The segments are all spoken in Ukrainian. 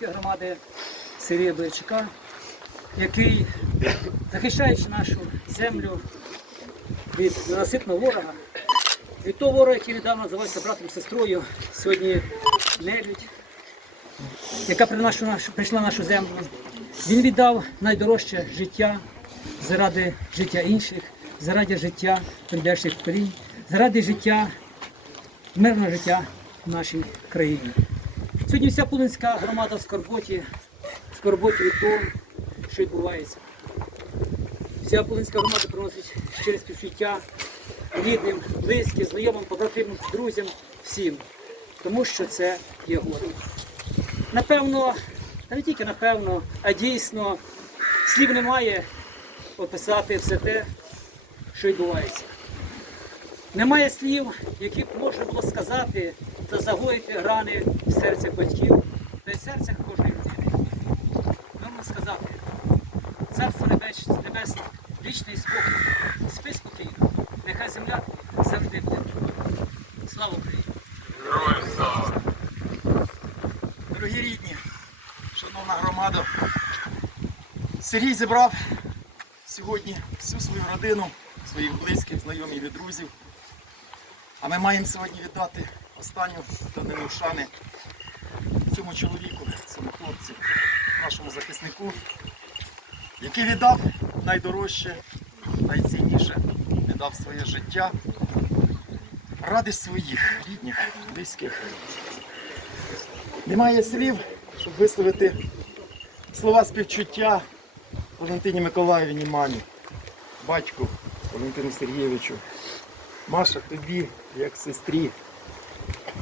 Волинської громади Сергія Бойчука, який, захищаючи нашу землю від ненаситного ворога, від того ворога, який недавно називався братом сестрою, сьогодні нелюдь, яка прийшла нашу землю. Він віддав найдорожче життя заради життя інших, заради життя прийдешніх поколінь, заради життя, мирного життя в нашій країні. Сьогодні вся Пулинська громада в скорботі, в скорботі від того, що відбувається. Вся Пулинська громада приносить через співчуття рідним, близьким, знайомим, побратимам, друзям, всім. Тому що це є горе. Напевно, та не тільки напевно, а дійсно слів немає описати все те, що відбувається. Немає слів, які б можна було сказати та загоїти рани в серцях батьків та й в серцях кожної людини. Можна сказати, царство небес, небесне, вічний спокій, спи спокійно, нехай земля завжди буде. Слава Україні! Дорогі рідні, шановна громада, Сергій зібрав сьогодні всю свою родину, своїх близьких, знайомих і друзів. А ми маємо сьогодні віддати останню данину шани цьому чоловіку, цьому хлопцю, нашому захиснику, який віддав найдорожче, найцінніше, віддав своє життя ради своїх рідних, близьких. Немає слів, щоб висловити слова співчуття Валентині Миколаївні мамі, батьку Валентину Сергійовичу, Маша, тобі, як сестрі,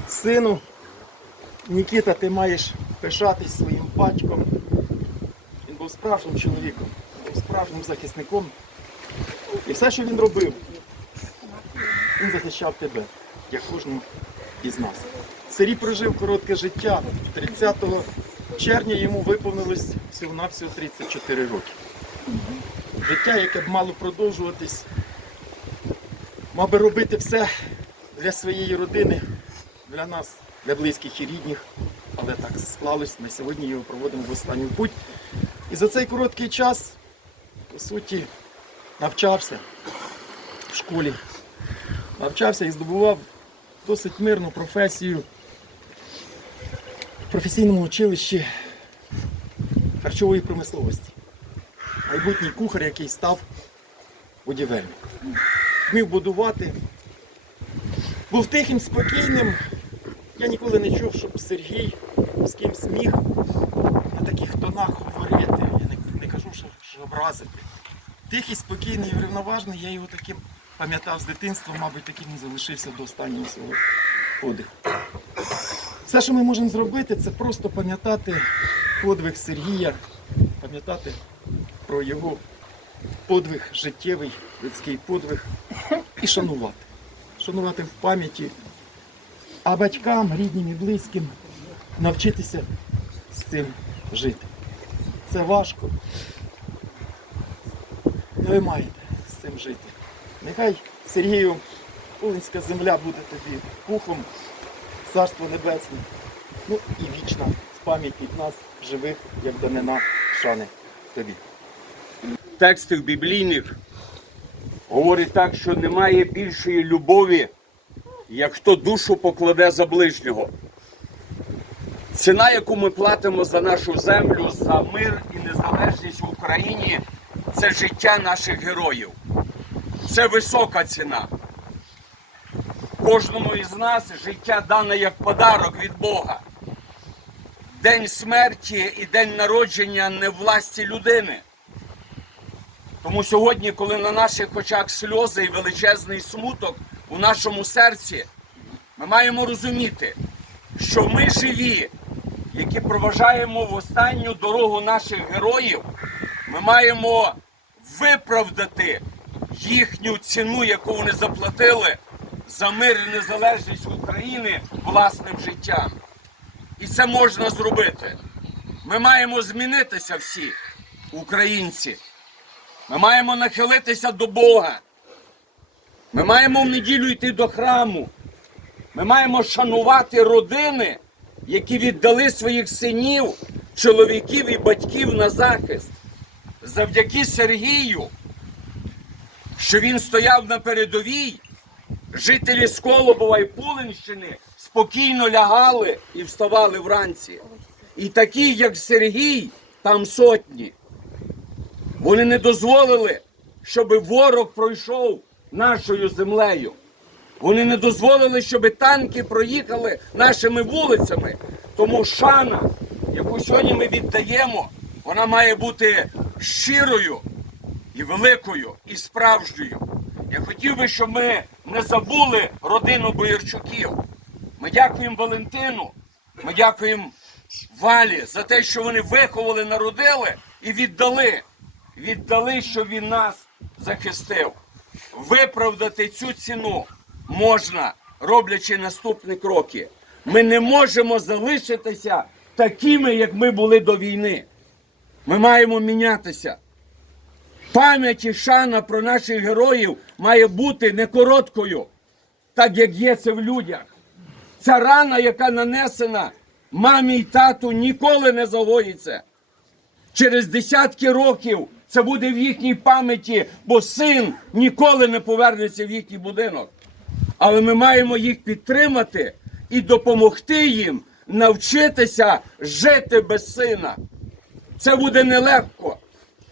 сину, Нікіта, ти маєш пишатись своїм батьком. Він був справжнім чоловіком, був справжнім захисником. І все, що він робив, він захищав тебе, як кожного із нас. Сергій прожив коротке життя. 30 червня йому виповнилось всього-навсього 34 роки. Життя, яке б мало продовжуватись, мав би робити все для своєї родини, для нас, для близьких і рідних. Але так склалось, ми сьогодні його проводимо в останню путь. І за цей короткий час, по суті, навчався в школі, навчався і здобував досить мирну професію в професійному училищі харчової промисловості. Майбутній кухар, який став будівельником. Вмів будувати. Був тихим, спокійним. Я ніколи не чув, щоб Сергій з кимсь міг на таких тонах говорити. Я не, не кажу, що, що образити. Тихий, спокійний і врівноважений, я його таким пам'ятав з дитинства, мабуть, таким і залишився до останнього свого подиху. Все, що ми можемо зробити, це просто пам'ятати подвиг Сергія, пам'ятати про його подвиг життєвий, людський подвиг і шанувати. Шанувати в пам'яті, а батькам, рідним і близьким навчитися з цим жити. Це важко. Ну ви маєте з цим жити. Нехай Сергію Пулинська земля буде тобі пухом, царство небесне. Ну і вічна пам'ять від нас, живих, як данина шани тобі. текстах біблійних говорить так, що немає більшої любові, як хто душу покладе за ближнього. Ціна, яку ми платимо за нашу землю, за мир і незалежність в Україні, це життя наших героїв. Це висока ціна. Кожному із нас життя дане як подарок від Бога. День смерті і день народження не власті людини. Тому сьогодні, коли на наших очах сльози і величезний смуток у нашому серці, ми маємо розуміти, що ми живі, які проважаємо в останню дорогу наших героїв, ми маємо виправдати їхню ціну, яку вони заплатили за мир і незалежність України власним життям. І це можна зробити. Ми маємо змінитися всі, українці. Ми маємо нахилитися до Бога. Ми маємо в неділю йти до храму. Ми маємо шанувати родини які віддали своїх синів, чоловіків і батьків на захист. Завдяки Сергію, що він стояв на передовій, жителі Сколобова і Пулинщини спокійно лягали і вставали вранці. І такі, як Сергій, там сотні. Вони не дозволили, щоб ворог пройшов нашою землею. Вони не дозволили, щоб танки проїхали нашими вулицями. Тому шана, яку сьогодні ми віддаємо, вона має бути щирою і великою, і справжньою. Я хотів би, щоб ми не забули родину Боярчуків. Ми дякуємо Валентину, ми дякуємо Валі за те, що вони виховали, народили і віддали. Віддали, щоб він нас захистив. Виправдати цю ціну можна, роблячи наступні кроки. Ми не можемо залишитися такими, як ми були до війни. Ми маємо мінятися. Пам'ять і шана про наших героїв має бути не короткою, так як є це в людях. Ця рана, яка нанесена мамі й тату, ніколи не загоїться. Через десятки років це буде в їхній пам'яті, бо син ніколи не повернеться в їхній будинок. Але ми маємо їх підтримати і допомогти їм навчитися жити без сина. Це буде нелегко.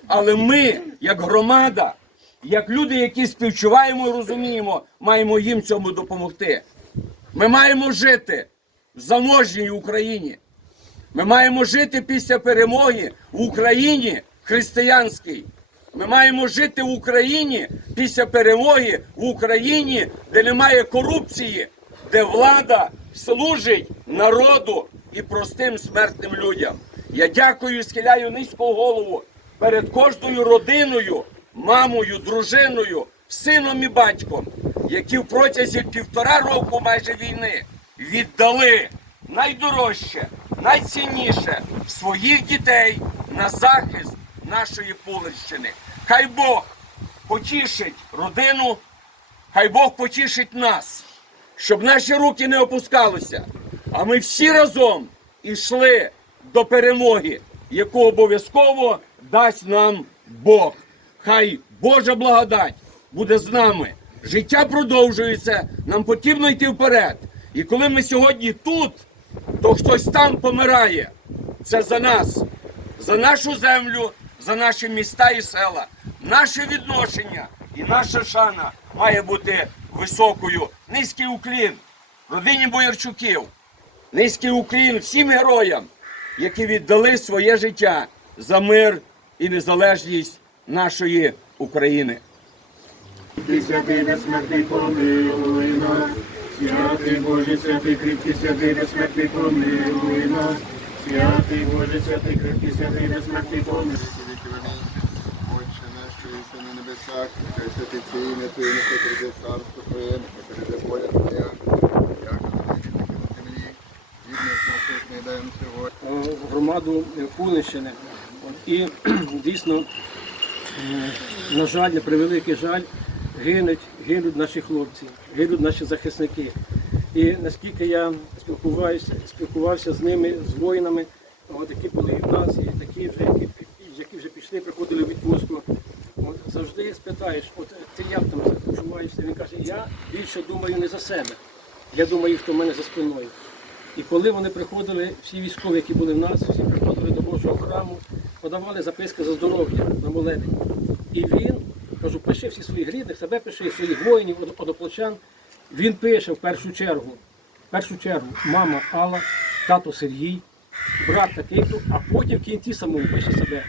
Але ми, як громада, як люди, які співчуваємо і розуміємо, маємо їм цьому допомогти. Ми маємо жити в заможній Україні. Ми маємо жити після перемоги в Україні християнській. Ми маємо жити в Україні після перемоги в Україні, де немає корупції, де влада служить народу і простим смертним людям. Я дякую схиляю низьку голову перед кожною родиною, мамою, дружиною, сином і батьком, які в протязі півтора року майже війни віддали найдорожче, найцінніше своїх дітей на захист нашої Пулинщини. Хай Бог потішить родину, хай Бог потішить нас, щоб наші руки не опускалися, а ми всі разом ішли до перемоги, яку обов'язково дасть нам Бог. Хай Божа благодать буде з нами. Життя продовжується, нам потрібно йти вперед. І коли ми сьогодні тут, то хтось там помирає. Це за нас, за нашу землю, за наші міста і села. Наше відношення і наша шана має бути високою. Низький уклін родині Боярчуків, низький уклін всім героям, які віддали своє життя за мир і незалежність нашої України. Ти святий безсмертний помилуй нас, святий Боже, святий кріпкий, святий безсмертний помилуй нас, святий Боже, святий кріпкий, святий безсмертний помилуй. Отче наш, що єси на небесах, хай святиться ім'я Твоє, нехай прийде царство Твоє, нехай прийде воля Твоя, як на небі, так і на землі. Насущний дай сьогодні. е, громаду Пулинщини. І дійсно, е, на жаль, на превеликий жаль, гинуть, гинуть наші хлопці, гинуть наші захисники. І наскільки я спілкувався, спілкувався з ними, з воїнами, от, які були в нас, і такі вже, які, які вже пішли, приходили в відпустку. От, завжди спитаєш, от ти як там почуваєшся? Він каже, я більше думаю не за себе, я думаю, хто в мене за спиною. І коли вони приходили, всі військові, які були в нас, всі приходили до Божого храму, подавали записки за здоров'я на молебень. І він, кажу, пиши всі своїх рідних, себе пиши, своїх воїнів, од- однополчан. Він пише в першу чергу, в першу чергу, мама Алла, тато Сергій, брат такий-то, а потім в кінці самому пише себе.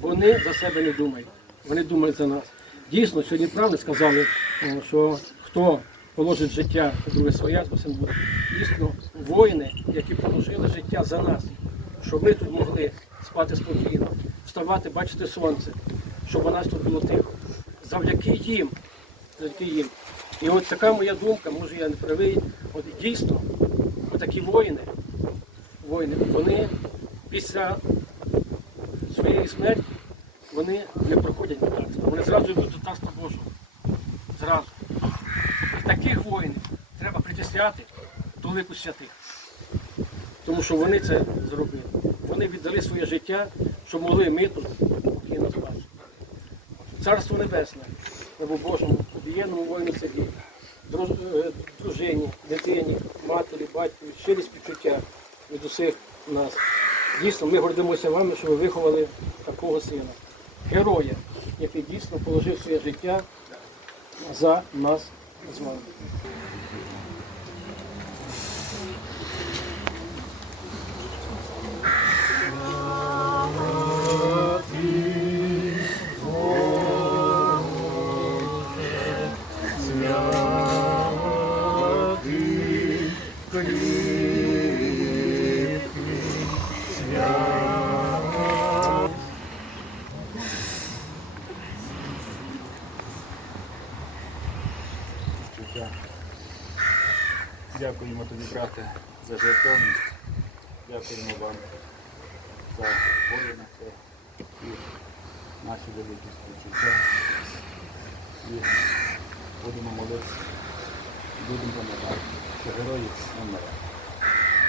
Вони за себе не думають, вони думають за нас. Дійсно, сьогодні правильно сказали, е, що хто положить життя, друге своє спасен буде. Дійсно, воїни, які положили життя за нас, щоб ми тут могли спати спокійно, вставати, бачити сонце, щоб у нас тут було тихо. Завдяки їм, завдяки їм. І от така моя думка, може я не правий, от дійсно, отакі воїни, воїни, вони після своєї смерті вони не проходять братство. Вони зразу йдуть до Царства Божого. Зразу. І таких воїнів треба притисляти до лику святих. тому що вони це зробили. Вони віддали своє життя, щоб могли ми тут спокійно спати. Царство Небесне, небо Божому, обієнному воїну Сергію, друж- дружині, дитині, матері, батькові, щирі співчуття від усіх нас. Дійсно, ми гордимося вами, що ви виховали такого сина, героя, який дійсно положив своє життя за нас з вами. Життя. Дякуємо тобі, брате, за жертовність. Дякуємо вам за волю на це і наші великі співчуття. І будемо молитися, будемо пам'ятати, що герої вмирають.